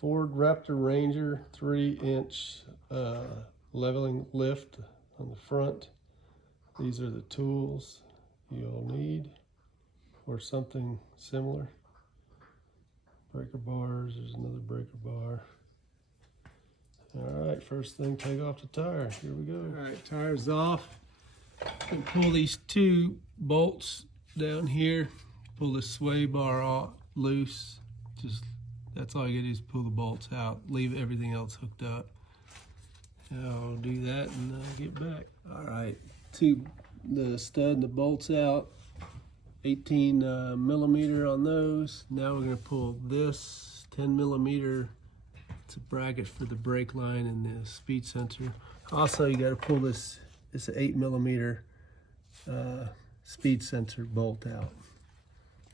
Ford Raptor Ranger 3-inch leveling lift on the front. These are the tools you'll need or something similar. Breaker bars, there's another breaker bar. All right, first thing, take off the tire. Here we go. All right, tire's off. And pull these two bolts down here. Pull the sway bar off, loose. That's all you gotta do is pull the bolts out. Leave everything else hooked up. I'll do that and I'll get back. All right, the stud and the bolts out. 18 millimeter on those. Now we're gonna pull this 10 millimeter. It's a bracket for the brake line and the speed sensor. Also, you gotta pull this. It's an 8 millimeter speed sensor bolt out.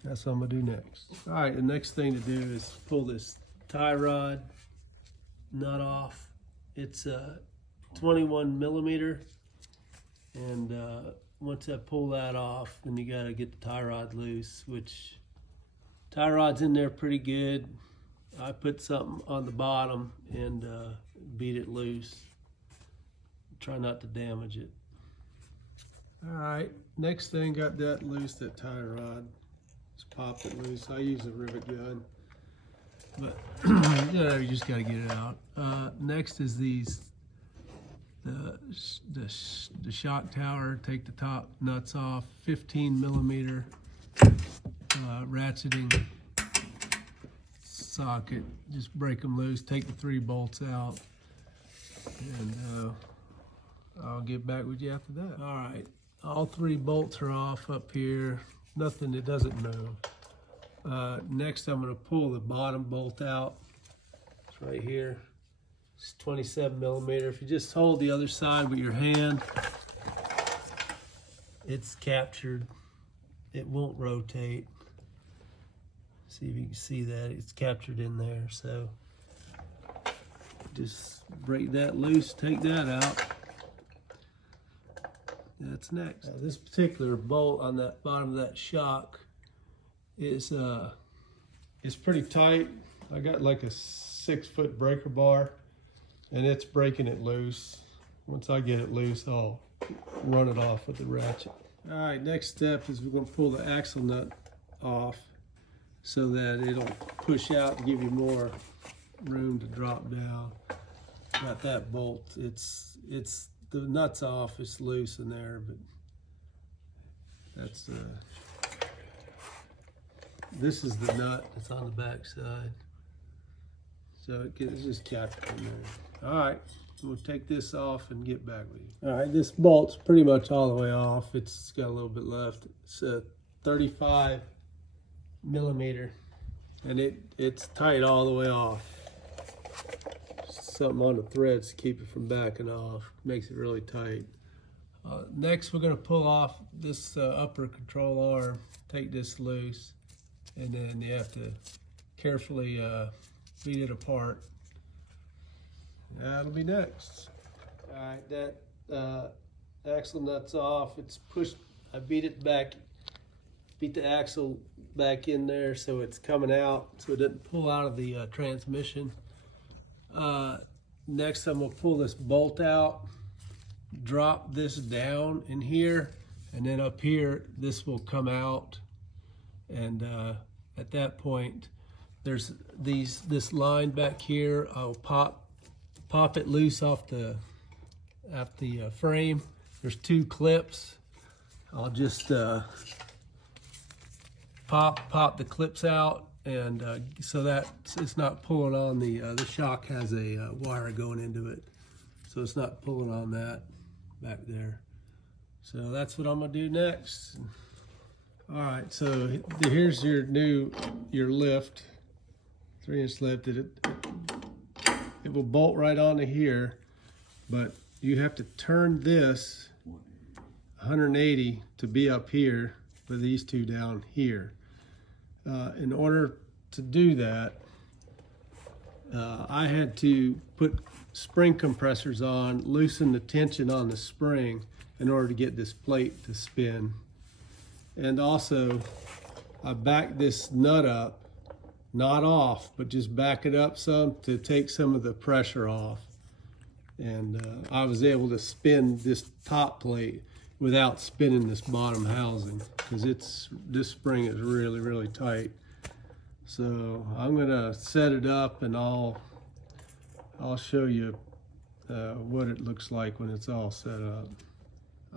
That's what I'm gonna do next. All right, the next thing to do is pull this tie rod nut off. It's 21 millimeter, and once I pull that off, then you gotta get the tie rod loose, which tie rod's in there pretty good. I put something on the bottom and beat it loose. Try not to damage it. All right, next thing, got that loose, that tie rod. Just popped it loose. I use a rivet gun, but you just gotta get it out. Next is the shock tower. Take the top nuts off. 15 millimeter ratcheting socket. Just break them loose. Take the 3 bolts out, and I'll get back with you after that. All right, all 3 bolts are off up here. Nothing that doesn't move. Next, I'm going to pull the bottom bolt out. It's right here. It's 27 millimeter. If you just hold the other side with your hand, it's captured. It won't rotate. See if you can see that. It's captured in there. So just break that loose, take that out. That's next. This particular bolt on that bottom of that shock is pretty tight. I got like a 6-foot breaker bar, and it's breaking it loose. Once I get it loose, I'll run it off with the ratchet. All right, next step is we're gonna pull the axle nut off so that it'll push out and give you more room to drop down. Got that bolt. It's the nut's off, it's loose in there, but that's this is the nut that's on the back side. So it's just captured in there. All right, we'll take this off and get back with you. All right, this bolt's pretty much all the way off. It's got a little bit left. It's a 35 millimeter, and it's tight all the way off. Something on the threads to keep it from backing off. Makes it really tight. Next, we're going to pull off this upper control arm. Take this loose, and then you have to carefully beat it apart. That'll be next. All right, that axle nut's off. It's pushed. I beat it back. Beat the axle back in there so it's coming out, so it doesn't pull out of the transmission. Next, I'm gonna pull this bolt out, drop this down in here, and then up here, this will come out. And at that point, there's this line back here. I'll pop it loose off the frame. There's 2 clips. I'll just pop the clips out. And so that it's not pulling on the shock has a wire going into it, so it's not pulling on that back there. So that's what I'm gonna do next. All right, so here's your lift, 3-inch lift. It will bolt right onto here, but you have to turn this 180 to be up here with these 2 down here. In order to do that, I had to put spring compressors on, loosen the tension on the spring in order to get this plate to spin. And also, I backed this nut up not off, but just back it up some to take some of the pressure off. And I was able to spin this top plate without spinning this bottom housing, because this spring is really, really tight. So I'm gonna set it up, and I'll show you what it looks like when it's all set up.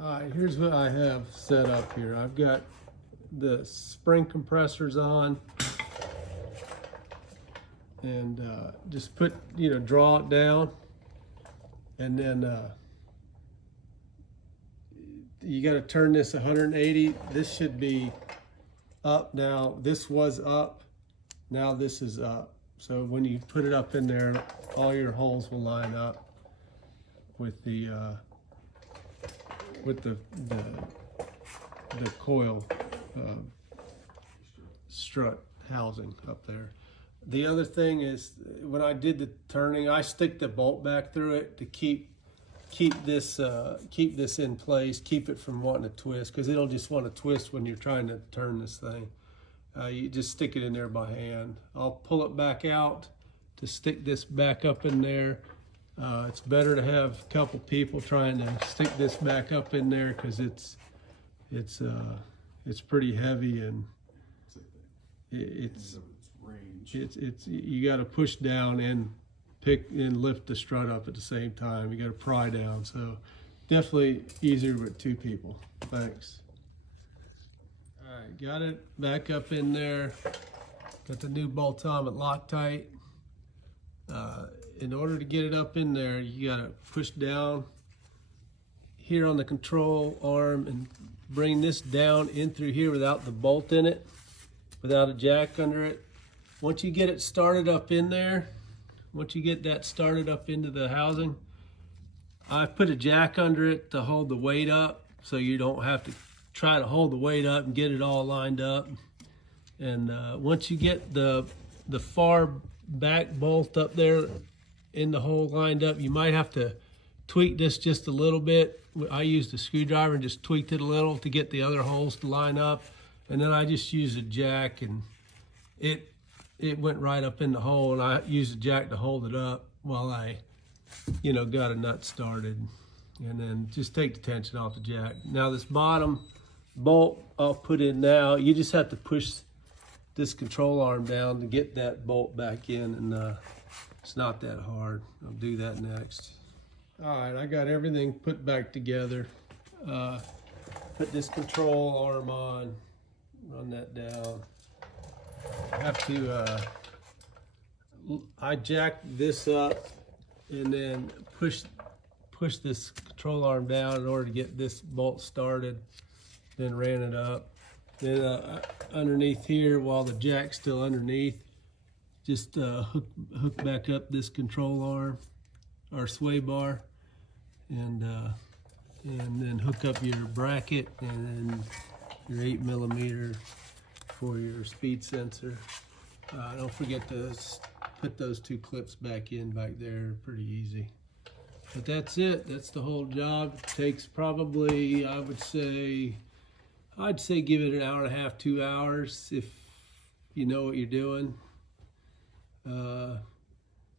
All right, here's what I have set up here. I've got the spring compressors on, and just draw it down, and then you got to turn this 180. This should be up now. This was up, now this is up. So when you put it up in there, all your holes will line up with the coil strut housing up there. The other thing is, when I did the turning, I stick the bolt back through it to keep this in place, keep it from wanting to twist, because it'll just want to twist when you're trying to turn this thing. You just stick it in there by hand. I'll pull it back out to stick this back up in there. It's better to have a couple people trying to stick this back up in there, because it's pretty heavy, and you got to push down and pick and lift the strut up at the same time. You got to pry down. So definitely easier with two people. Thanks. All right, got it back up in there. Got the new bolt on with Loctite. In order to get it up in there, you got to push down here on the control arm and bring this down in through here without the bolt in it, without a jack under it. Once you get it started up in there, once you get that started up into the housing, I put a jack under it to hold the weight up, so you don't have to try to hold the weight up and get it all lined up. And once you get the far back bolt up there in the hole lined up, you might have to tweak this just a little bit. I used a screwdriver and just tweaked it a little to get the other holes to line up, and then I just used a jack, and it went right up in the hole, and I used a jack to hold it up while I got a nut started, and then just take the tension off the jack. Now this bottom bolt I'll put in now. You just have to push this control arm down to get that bolt back in, and it's not that hard. I'll do that next. All right, I got everything put back together. Put this control arm on, run that down. I have to, I jacked this up and then push this control arm down in order to get this bolt started, then ran it up. Then underneath here, while the jack's still underneath, just hook back up this control arm or sway bar, and then hook up your bracket and then your 8mm for your speed sensor. Don't forget to put those two clips back in back there, pretty easy. But that's it, that's the whole job. It takes probably, I'd say give it an hour and a half, 2 hours if you know what you're doing.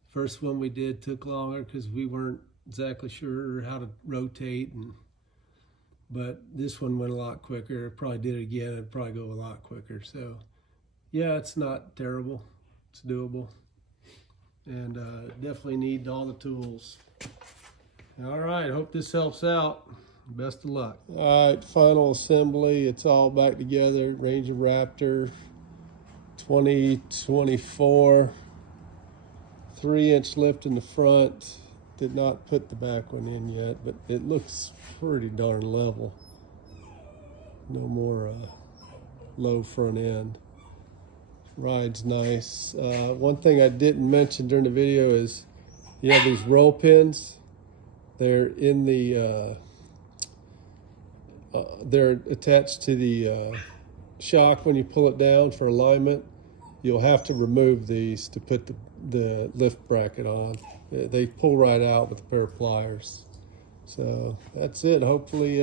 First one we did took longer because we weren't exactly sure how to rotate, but this one went a lot quicker. Probably did it again, it'd probably go a lot quicker. So yeah, it's not terrible, it's doable, and definitely need all the tools. All right, hope this helps out. Best of luck. All right, final assembly. It's all back together. Ranger Raptor 2024. 3-inch lift in the front. Did not put the back one in yet, but it looks pretty darn level. No more low front end. Rides nice. One thing I didn't mention during the video is you have these roll pins. They're in the they're attached to the shock when you pull it down for alignment. You'll have to remove these to put the lift bracket on. They pull right out with a pair of pliers. So that's it. Hopefully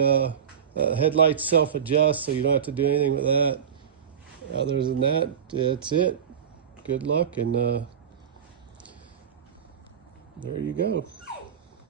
headlights self-adjust, so you don't have to do anything with that. Other than that, that's it. good luck, and there you go.